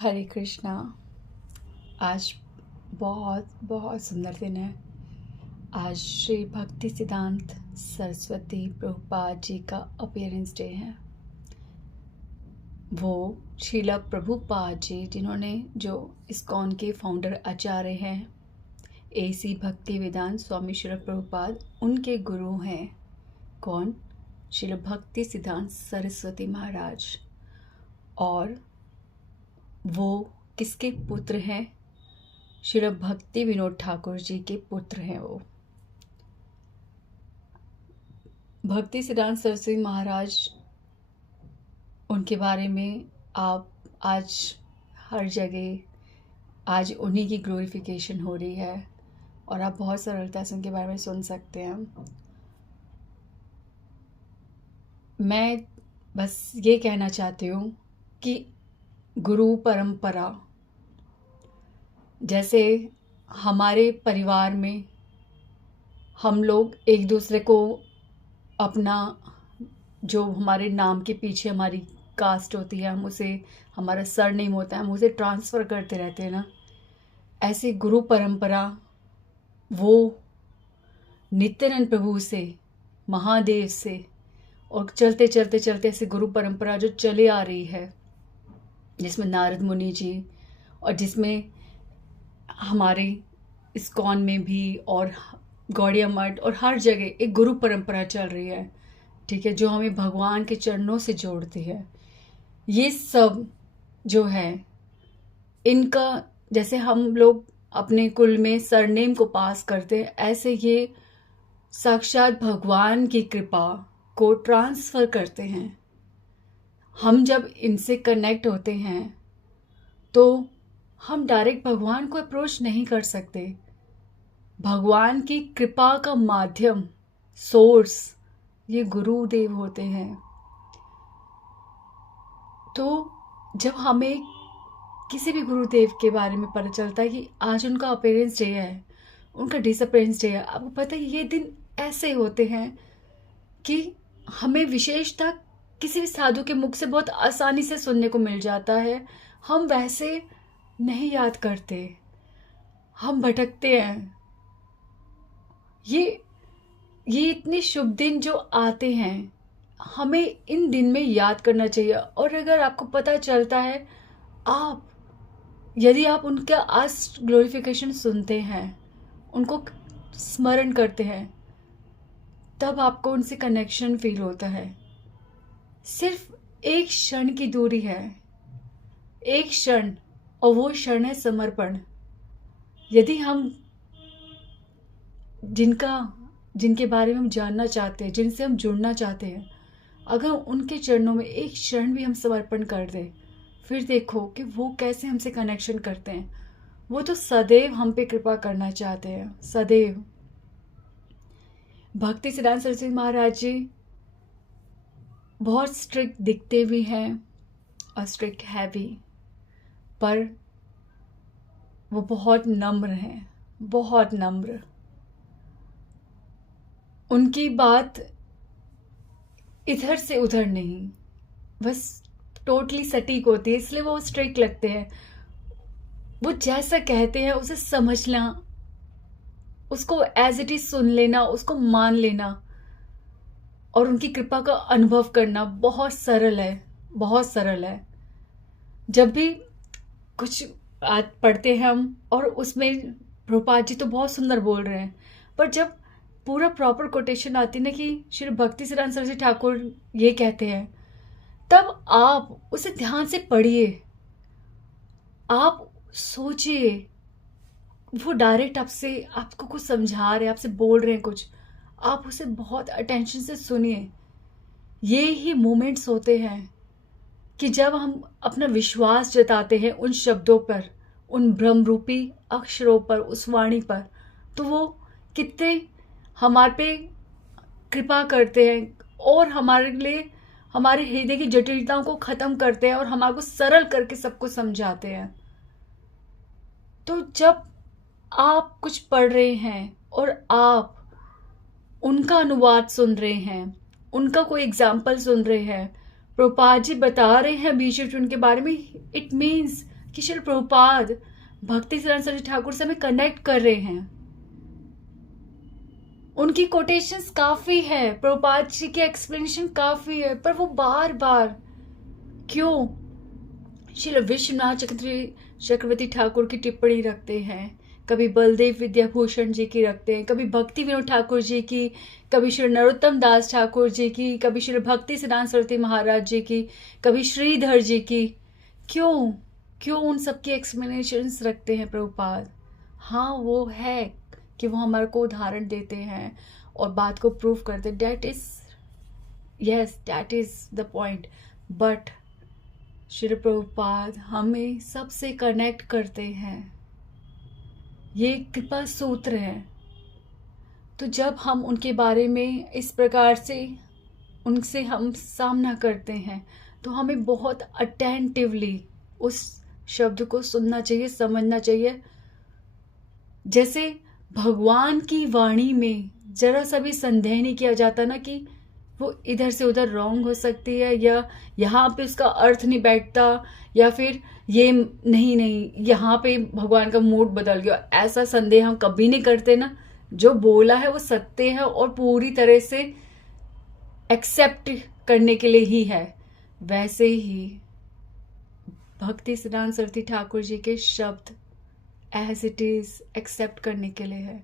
हरे कृष्णा। आज बहुत बहुत सुंदर दिन है। आज श्री भक्ति सिद्धांत सरस्वती प्रभुपाद जी का अपीयरेंस डे है। वो श्रीला प्रभुपाद जी जिन्होंने जो इस्कॉन के फाउंडर आचार्य हैं, एसी भक्ति वेदांत स्वामी श्रील प्रभुपाद, उनके गुरु हैं। कौन? श्रील भक्ति सिद्धांत सरस्वती महाराज। और वो किसके पुत्र हैं? श्री भक्ति विनोद ठाकुर जी के पुत्र हैं। वो भक्ति सिद्धांत सरस्वती महाराज, उनके बारे में आप आज हर जगह आज उन्हीं की ग्लोरिफिकेशन हो रही है और आप बहुत सरलता से उनके बारे में सुन सकते हैं। मैं बस ये कहना चाहती हूँ कि गुरु परंपरा, जैसे हमारे परिवार में हम लोग एक दूसरे को अपना, जो हमारे नाम के पीछे हमारी कास्ट होती है, हम उसे, हमारा सरनेम होता है, हम उसे ट्रांसफ़र करते रहते हैं ना। ऐसे गुरु परंपरा वो नित्यानंद प्रभु से, महादेव से, और चलते चलते चलते ऐसे गुरु परंपरा जो चली आ रही है, जिसमें नारद मुनि जी, और जिसमें हमारे इस्कॉन में भी और गौड़िया मठ और हर जगह एक गुरु परंपरा चल रही है, ठीक है, जो हमें भगवान के चरणों से जोड़ती है। ये सब जो है, इनका, जैसे हम लोग अपने कुल में सरनेम को पास करते हैं, ऐसे ये साक्षात भगवान की कृपा को ट्रांसफ़र करते हैं। हम जब इनसे कनेक्ट होते हैं तो हम डायरेक्ट भगवान को अप्रोच नहीं कर सकते। भगवान की कृपा का माध्यम, सोर्स, ये गुरुदेव होते हैं। तो जब हमें किसी भी गुरुदेव के बारे में पता चलता है कि आज उनका अपीयरेंस डे है, उनका डिसअपीयरेंस डे है, आपको पता है ये दिन ऐसे होते हैं कि हमें विशेषता किसी भी साधु के मुख से बहुत आसानी से सुनने को मिल जाता है। हम वैसे नहीं याद करते, हम भटकते हैं। ये इतने शुभ दिन जो आते हैं, हमें इन दिन में याद करना चाहिए। और अगर आपको पता चलता है, यदि आप उनका आज ग्लोरिफिकेशन सुनते हैं, उनको स्मरण करते हैं, तब आपको उनसे कनेक्शन फील होता है। सिर्फ एक क्षण की दूरी है, एक क्षण, और वो क्षण है समर्पण। यदि हम जिनके बारे में हम जानना चाहते हैं, जिनसे हम जुड़ना चाहते हैं, अगर उनके चरणों में एक क्षण भी हम समर्पण कर दें, फिर देखो कि वो कैसे हमसे कनेक्शन करते हैं। वो तो सदैव हम पे कृपा करना चाहते हैं, सदैव। भक्ति सिद्धांत सरस्वती महाराज जी बहुत स्ट्रिक्ट दिखते भी हैं और स्ट्रिक्ट है भी, पर वो बहुत नम्र हैं, बहुत नम्र। उनकी बात इधर से उधर नहीं, बस टोटली सटीक होती है, इसलिए वो स्ट्रिक्ट लगते हैं। वो जैसा कहते हैं उसे समझना, उसको एज इट इज सुन लेना, उसको मान लेना और उनकी कृपा का अनुभव करना बहुत सरल है, बहुत सरल है। जब भी कुछ पढ़ते हैं हम, और उसमें प्रभुपाद जी तो बहुत सुंदर बोल रहे हैं, पर जब पूरा प्रॉपर कोटेशन आती ना कि श्री भक्ति सिद्धांत सरस्वती ठाकुर ये कहते हैं, तब आप उसे ध्यान से पढ़िए, आप सोचिए, वो डायरेक्ट आपको कुछ समझा रहे हैं, आपसे बोल रहे हैं कुछ, आप उसे बहुत अटेंशन से सुनिए। ये ही मोमेंट्स होते हैं कि जब हम अपना विश्वास जताते हैं उन शब्दों पर, उन ब्रह्म रूपी अक्षरों पर, उस वाणी पर, तो वो कितने हमारे पे कृपा करते हैं और हमारे लिए हमारे हृदय की जटिलताओं को ख़त्म करते हैं और हमारे को सरल करके सबको समझाते हैं। तो जब आप कुछ पढ़ रहे हैं और आप उनका अनुवाद सुन रहे हैं, उनका कोई एग्जाम्पल सुन रहे हैं, प्रभुपाद जी बता रहे हैं बीच बीच उनके बारे में, इट मीन्स कि श्री प्रभुपाद भक्ति सिद्धांत सरस्वती ठाकुर से हमें कनेक्ट कर रहे हैं। उनकी कोटेशंस काफी है, प्रभुपाद जी की एक्सप्लेनेशन काफी है, पर वो बार बार क्यों श्री विश्वनाथ चक्रवर्ती ठाकुर की टिप्पणी रखते हैं, कभी बलदेव विद्याभूषण जी की रखते हैं, कभी भक्ति विनोद ठाकुर जी की, कभी श्री नरोत्तम दास ठाकुर जी की, कभी श्री भक्ति सिद्धांत सरस्वती महाराज जी की, कभी श्रीधर जी की। क्यों क्यों उन सबकी एक्सप्लेनेशंस रखते हैं प्रभुपाद? हाँ, वो है कि वो हमारे को उदाहरण देते हैं और बात को प्रूव करते हैं। That is yes, that is the point. But Shri Prabhupada हमें सबसे कनेक्ट करते हैं, ये कृपा सूत्र है। तो जब हम उनके बारे में इस प्रकार से उनसे हम सामना करते हैं तो हमें बहुत अटेंटिवली उस शब्द को सुनना चाहिए, समझना चाहिए। जैसे भगवान की वाणी में जरा सा भी संदेह नहीं किया जाता ना कि वो इधर से उधर रॉन्ग हो सकती है, या यहाँ पे उसका अर्थ नहीं बैठता, या फिर ये नहीं यहाँ पे भगवान का मूड बदल गया, ऐसा संदेह हम कभी नहीं करते ना। जो बोला है वो सत्य है और पूरी तरह से एक्सेप्ट करने के लिए ही है। वैसे ही भक्ति सिद्धांत सरस्वती ठाकुर जी के शब्द एज इट इज एक्सेप्ट करने के लिए है।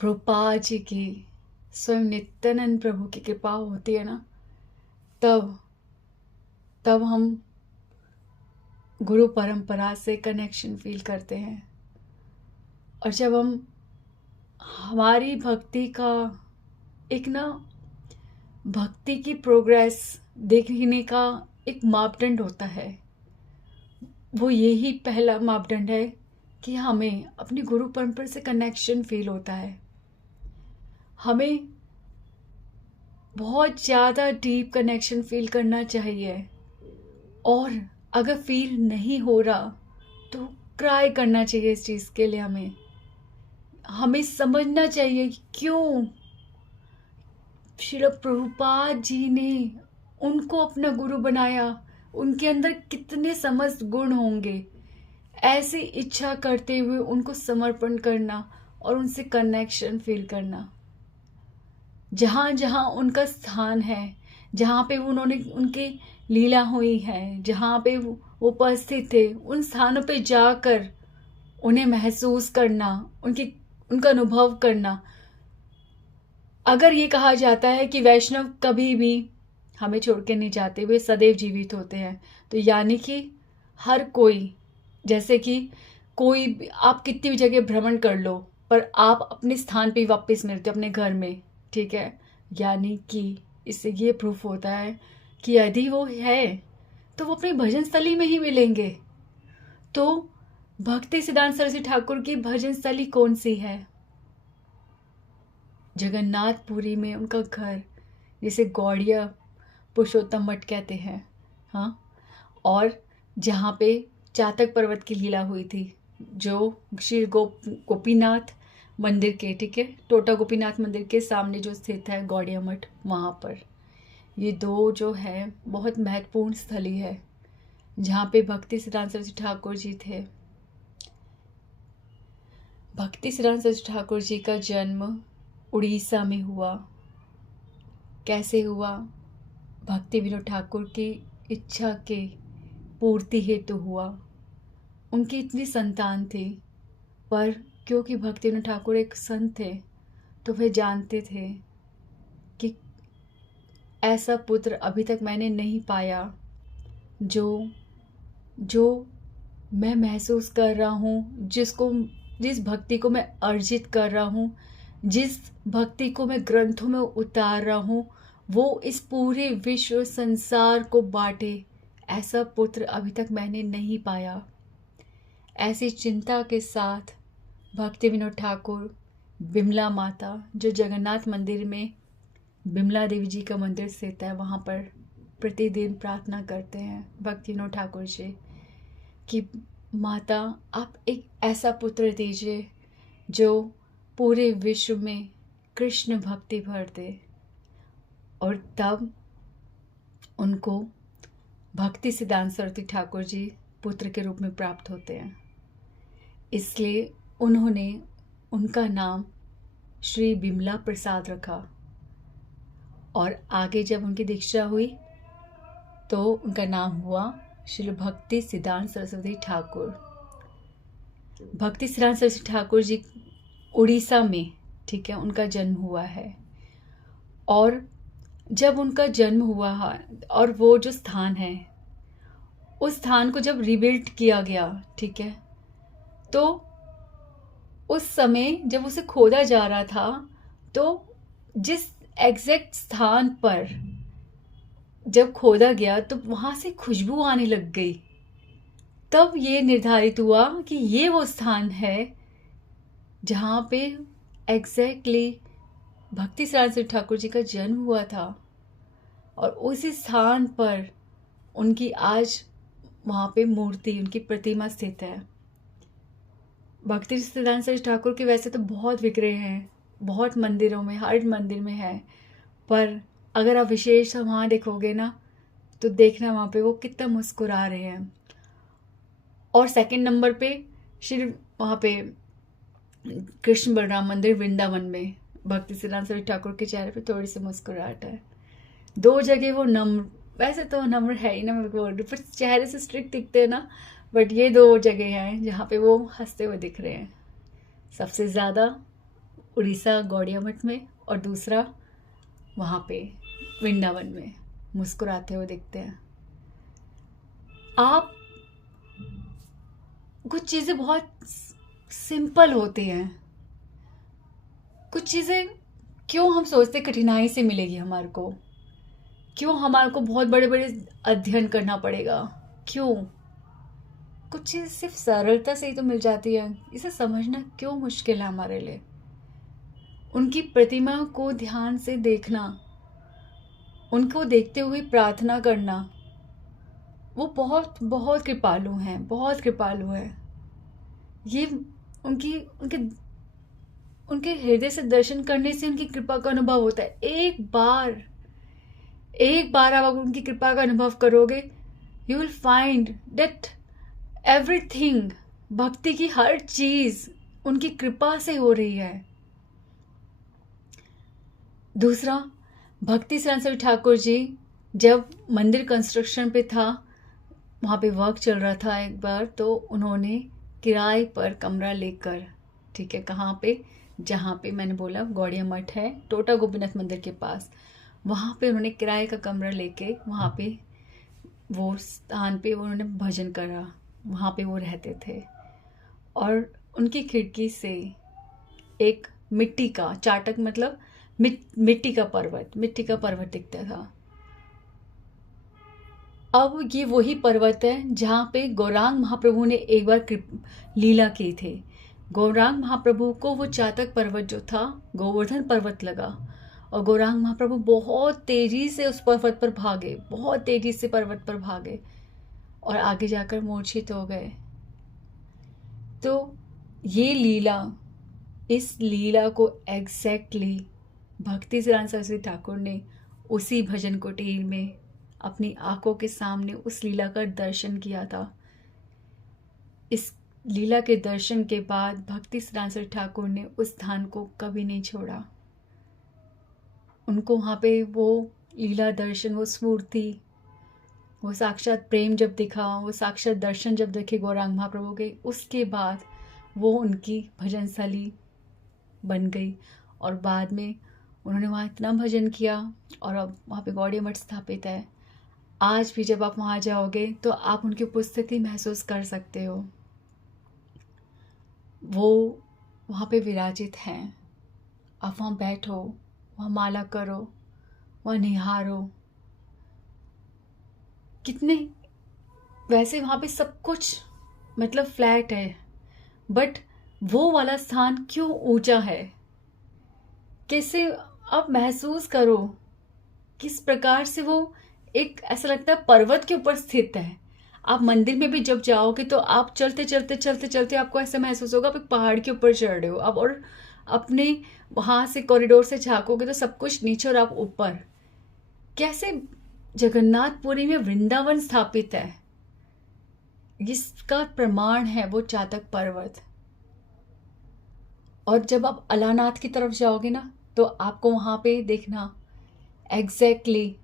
प्रभुपाद जी की स्वयं नित्यानंद प्रभु की कृपा होती है ना, तब हम गुरु परंपरा से कनेक्शन फील करते हैं। और जब हम हमारी भक्ति का एक ना भक्ति की प्रोग्रेस देखने का एक मापदंड होता है, वो यही पहला मापदंड है कि हमें अपनी गुरु परंपरा से कनेक्शन फील होता है। हमें बहुत ज़्यादा डीप कनेक्शन फील करना चाहिए, और अगर फील नहीं हो रहा तो क्राई करना चाहिए इस चीज़ के लिए। हमें समझना चाहिए कि क्यों श्रील प्रभुपाद जी ने उनको अपना गुरु बनाया, उनके अंदर कितने समस्त गुण होंगे। ऐसी इच्छा करते हुए उनको समर्पण करना और उनसे कनेक्शन फील करना। जहाँ जहाँ उनका स्थान है, जहाँ पे उन्होंने उनकी लीला हुई है, जहाँ पे वो उपस्थित थे, उन स्थानों पे जाकर उन्हें महसूस करना, उनका अनुभव करना। अगर ये कहा जाता है कि वैष्णव कभी भी हमें छोड़ के नहीं जाते, वे सदैव जीवित होते हैं, तो यानी कि हर कोई, जैसे कि कोई आप कितनी भी जगह भ्रमण कर लो पर आप अपने स्थान पे वापस मिलते हो, अपने घर में, ठीक है। यानी कि इससे ये प्रूफ होता है कि यदि वो है तो वो अपनी भजन स्थली में ही मिलेंगे। तो भक्ति सिद्धांत सरस्वती ठाकुर की भजन स्थली कौन सी है? जगन्नाथपुरी में उनका घर, जिसे गौड़िया पुरुषोत्तम मठ कहते हैं। हाँ, और जहाँ पे चातक पर्वत की लीला हुई थी, जो श्री गोपीनाथ मंदिर के, ठीक है, टोटा गोपीनाथ मंदिर के सामने जो स्थित है गौड़िया मठ, वहाँ पर ये दो जो है बहुत महत्वपूर्ण स्थली है जहाँ पे भक्ति सिद्धांत सरस्वती ठाकुर जी थे। भक्ति सिद्धांत सरस्वती ठाकुर जी का जन्म उड़ीसा में हुआ। कैसे हुआ? भक्ति विनोद ठाकुर की इच्छा के पूर्ति हेतु हुआ। उनकी इतनी संतान थी, पर क्योंकि भक्ति विनोद ठाकुर एक संत थे तो वे जानते थे कि ऐसा पुत्र अभी तक मैंने नहीं पाया जो मैं महसूस कर रहा हूँ, जिस भक्ति को मैं अर्जित कर रहा हूँ, जिस भक्ति को मैं ग्रंथों में उतार रहा हूँ, वो इस पूरे विश्व संसार को बांटे, ऐसा पुत्र अभी तक मैंने नहीं पाया। ऐसी चिंता के साथ भक्ति विनोद ठाकुर बिमला माता, जो जगन्नाथ मंदिर में बिमला देवी जी का मंदिर स्थित है, वहाँ पर प्रतिदिन प्रार्थना करते हैं भक्ति विनोद ठाकुर जी कि माता आप एक ऐसा पुत्र दीजिए जो पूरे विश्व में कृष्ण भक्ति भर दे। और तब उनको भक्ति सिद्धांत सरस्वती ठाकुर जी पुत्र के रूप में प्राप्त होते हैं, इसलिए उन्होंने उनका नाम श्री बिमला प्रसाद रखा। और आगे जब उनकी दीक्षा हुई तो उनका नाम हुआ श्री भक्ति सिद्धांत सरस्वती ठाकुर। भक्ति सिद्धांत सरस्वती ठाकुर जी उड़ीसा में, ठीक है, उनका जन्म हुआ है। और जब उनका जन्म हुआ और वो जो स्थान है, उस स्थान को जब रिबिल्ड किया गया, ठीक है, तो उस समय जब उसे खोदा जा रहा था, तो जिस एग्जैक्ट स्थान पर जब खोदा गया तो वहाँ से खुशबू आने लग गई। तब ये निर्धारित हुआ कि ये वो स्थान है जहाँ पे एग्जैक्टली भक्ति सिद्धांत ठाकुर जी का जन्म हुआ था। और उसी स्थान पर उनकी आज वहाँ पे मूर्ति, उनकी प्रतिमा स्थित है। भक्ति सिद्धांत ठाकुर के वैसे तो बहुत विग्रह हैं, बहुत मंदिरों में, हर मंदिर में है, पर अगर आप विशेष वहाँ देखोगे ना तो देखना वहाँ पे वो कितना मुस्कुरा रहे हैं। और सेकंड नंबर पे श्री वहाँ पे कृष्ण बलराम मंदिर वृंदावन में भक्ति सिद्धांत ठाकुर के चेहरे पे थोड़ी सी मुस्कुराहट है। दो जगह वो नम्र, वैसे तो नम्र है ही ना, मैं बोल रही, पर चेहरे से स्ट्रिक्ट दिखते हैं ना, बट ये दो जगह हैं जहाँ पे वो हंसते हुए दिख रहे हैं। सबसे ज़्यादा उड़ीसा गौड़िया मठ में, और दूसरा वहाँ पे वृंदावन में मुस्कुराते हुए दिखते हैं। आप कुछ चीज़ें बहुत सिंपल होती हैं, कुछ चीज़ें क्यों हम सोचते कठिनाई से मिलेगी हमारे को, क्यों हमारे को बहुत बड़े बड़े अध्ययन करना पड़ेगा, क्यों कुछ चीज़ सिर्फ सरलता से ही तो मिल जाती है, इसे समझना क्यों मुश्किल है हमारे लिए। उनकी प्रतिमा को ध्यान से देखना, उनको देखते हुए प्रार्थना करना, वो बहुत बहुत कृपालु हैं, बहुत कृपालु हैं। ये उनके हृदय से दर्शन करने से उनकी कृपा का अनुभव होता है। एक बार आप उनकी कृपा का अनुभव करोगे, you will find that everything, भक्ति की हर चीज उनकी कृपा से हो रही है। दूसरा, भक्ति सिद्धांत ठाकुर जी जब मंदिर कंस्ट्रक्शन पे था, वहाँ पे वर्क चल रहा था एक बार, तो उन्होंने किराए पर कमरा लेकर, ठीक है, कहाँ पे, जहाँ पे मैंने बोला गौड़िया मठ है, टोटा गोपीनाथ मंदिर के पास, वहाँ पे उन्होंने किराए का कमरा लेके वहाँ पे वो स्थान पे उन्होंने भजन करा, वहाँ पे वो रहते थे। और उनकी खिड़की से एक मिट्टी का चाटक, मतलब मिट्टी का पर्वत दिखता था। अब ये वही पर्वत है जहाँ पे गौरांग महाप्रभु ने एक बार लीला की थी। गौरांग महाप्रभु को वो चातक पर्वत जो था गोवर्धन पर्वत लगा, और गौरांग महाप्रभु बहुत तेजी से उस पर्वत पर भागे, बहुत तेजी से पर्वत पर भागे, और आगे जाकर मूर्छित हो गए। तो ये लीला, इस लीला को एग्जैक्टली भक्ति सिद्धांत सरस्वती ठाकुर ने उसी भजन कुटीर में अपनी आंखों के सामने उस लीला का दर्शन किया था। इस लीला के दर्शन के बाद भक्ति सिद्धांत सरस्वती ठाकुर ने उस स्थान को कभी नहीं छोड़ा। उनको वहाँ पे वो लीला दर्शन, वो स्फूर्ति, वो साक्षात प्रेम जब दिखा, वो साक्षात दर्शन जब देखे गौरांग महाप्रभु के, उसके बाद वो उनकी भजन स्थली बन गई। और बाद में उन्होंने वहाँ इतना भजन किया, और अब वहाँ पे गौड़िया मठ स्थापित है। आज भी जब आप वहाँ जाओगे तो आप उनकी उपस्थिति महसूस कर सकते हो। वो वहाँ पे विराजित हैं। आप वहाँ बैठो, वहाँ माला करो, वहाँ निहारो। कितने, वैसे वहाँ पे सब कुछ मतलब फ्लैट है, बट वो वाला स्थान क्यों ऊंचा है, कैसे आप महसूस करो किस प्रकार से वो एक, ऐसा लगता है पर्वत के ऊपर स्थित है। आप मंदिर में भी जब जाओगे तो आप चलते चलते आपको ऐसा महसूस होगा आप एक पहाड़ के ऊपर चढ़ रहे हो आप, और अपने वहाँ से कॉरिडोर से झांकोगे तो सब कुछ नीचे और आप ऊपर। कैसे जगन्नाथपुरी में वृंदावन स्थापित है, इसका प्रमाण है वो चातक पर्वत। और जब आप अलानाथ की तरफ जाओगे ना, तो आपको वहाँ पे देखना एग्जैक्टली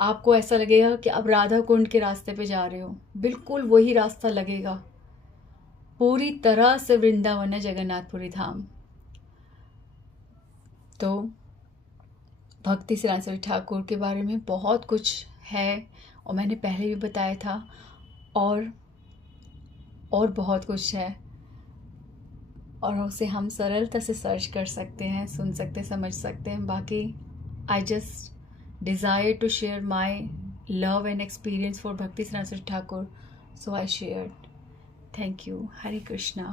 आपको ऐसा लगेगा कि आप राधा कुंड के रास्ते पे जा रहे हो, बिल्कुल वही रास्ता लगेगा। पूरी तरह से वृंदावन है जगन्नाथपुरी धाम। तो भक्ति सिरांसरी ठाकुर के बारे में बहुत कुछ है, और मैंने पहले भी बताया था, और बहुत कुछ है, और उसे हम सरलता से सर्च कर सकते हैं, सुन सकते, समझ सकते हैं। बाकी I just desire to share my love and experience for Bhakti Siddhanta Thakur, so I shared. Thank you. Hare Krishna.